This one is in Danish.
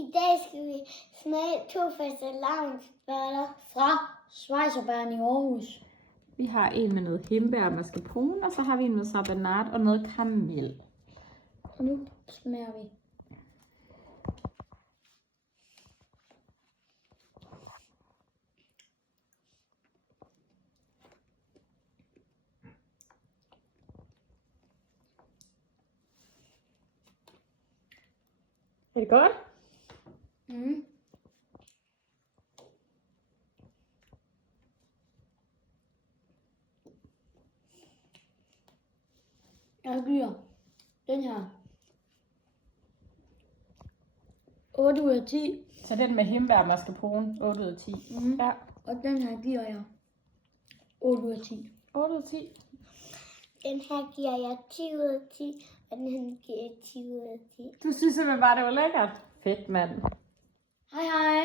I dag skal vi smage 2 fastelavnsbørner fra Schweizerbergen i Aarhus. Vi har en med noget hindbær og mascarpone, og så har vi en med sabanat og noget karamel. Og nu smager vi. Er det godt? Mm. Jeg giver den her 8 ud af 10. Så den med hindbær og mascarpone, 8 ud af 10. Ja. Og den her giver jeg 8 ud af 10. 8 ud af 10. Den her giver jeg 10 ud af 10, og den her giver jeg 10 ud af 10. Du synes simpelthen bare, det var lækkert. Fedt, mand. Hej hej.